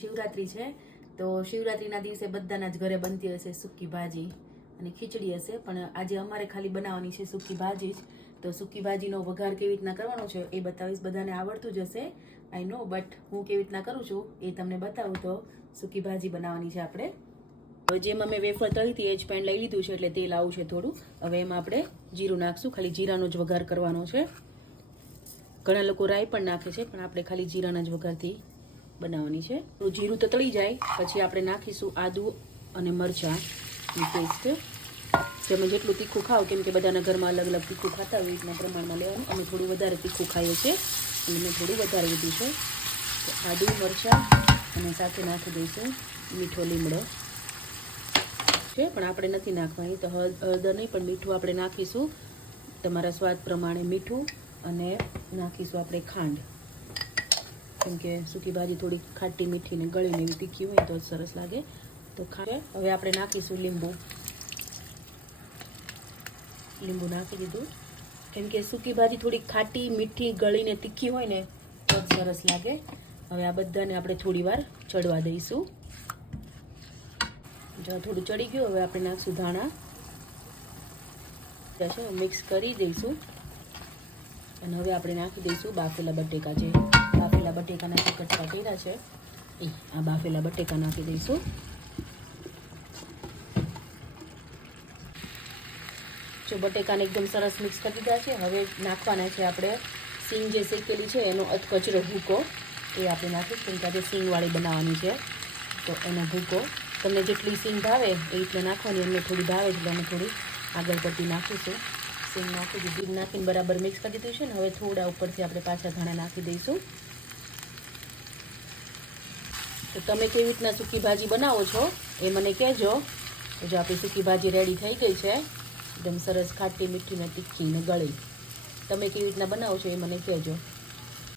શિવરાત્રી છે તો શિવરાત્રીના દિવસે બધાના જ ઘરે બનતી હશે સૂકી ભાજી અને ખીચડી હશે, પણ આજે અમારે ખાલી બનાવવાની છે સૂકી ભાજી જ. તો સૂકી ભાજીનો વઘાર કેવી રીતના કરવાનો છે એ બતાવીશ. બધાને આવડતું જ હશે આઈ નો, બટ હું કેવી રીતના કરું છું એ તમને બતાવું. તો સૂકી ભાજી બનાવવાની છે આપણે. હવે જેમાં મેં વેફર તળી હતી એ જ પેન લઈ લીધું છે, એટલે તેલ આવું છે થોડું. હવે એમાં આપણે જીરું નાખશું. ખાલી જીરાનો જ વઘાર કરવાનો છે. ઘણા લોકો રાઈ પણ નાખે છે, પણ આપણે ખાલી જીરાના જ વઘારથી બનાવવાની છે. તો જીરું તો તળી જાય પછી આપણે નાખીશું આદુ અને મરચાંની પેસ્ટ. તમે જેટલું તીખું ખાઓ, કેમ કે બધાના ઘરમાં અલગ અલગ તીખું ખાતા હોય, એટલા પ્રમાણમાં લેવાનું. અમે થોડું વધારે તીખું ખાઈએ છીએ અને મેં થોડું વધારે લીધું છે. તો આદુ મરચાં અને સાથે નાખી દઈશું મીઠો લીમડો છે, પણ આપણે નથી નાખવાની. તો હળદર નહીં પણ મીઠું આપણે નાખીશું તમારા સ્વાદ પ્રમાણે મીઠું, અને નાખીશું આપણે ખાંડ, કેમ કે સૂકી ભાજી થોડી ખાટી મીઠી ને ગળીને એવી તીખી હોય તો સરસ લાગે. તો હવે આપણે નાખીશું લીંબુ નાખી દીધું, કેમ કે સૂકી ભાજી થોડી ખાટી મીઠી ગળીને તીખી હોય ને તો સરસ લાગે. હવે આ બધાને આપણે થોડી વાર ચડવા દઈશું. જો થોડું ચડી ગયું, હવે આપણે નાખશું ધાણા, મિક્સ કરી દઈશું. અને હવે આપણે નાખી દઈશું બાફેલા બટેકા. જે બાફેલા બટેકાના જે કટકા કર્યા છે આ બાફેલા બટેકા નાખી દઈશું. જો બટેકાને એકદમ સરસ મિક્સ કરી દીધા છે. હવે નાખવાના છે આપણે સિંગ જે શેકેલી છે એનો અધકચરો ભૂકો, એ આપણે નાખીશું, કેમ કે આજે સિંગવાળી બનાવવાની છે. તો એનો ભૂકો તમને જેટલી સિંગ ભાવે એ રીતે નાખવાની. અમને થોડી ભાવે એટલે અમે થોડી આગળ પડતી નાખીશું. સિંગ નાખી દીધી, નાખીને બરાબર મિક્સ કરી દીધું છે ને. હવે થોડા ઉપરથી આપણે પાછા ધાણા નાખી દઈશું. તો તમે કેવી રીતના સૂકી ભાજી બનાવો છો એ મને કહેજો. તો જો આપણી સૂકી ભાજી રેડી થઈ ગઈ છે, એકદમ સરસ ખાટી મીઠી ને તીખી ને ગળી. તમે કેવી રીતના બનાવો છો એ મને કહેજો.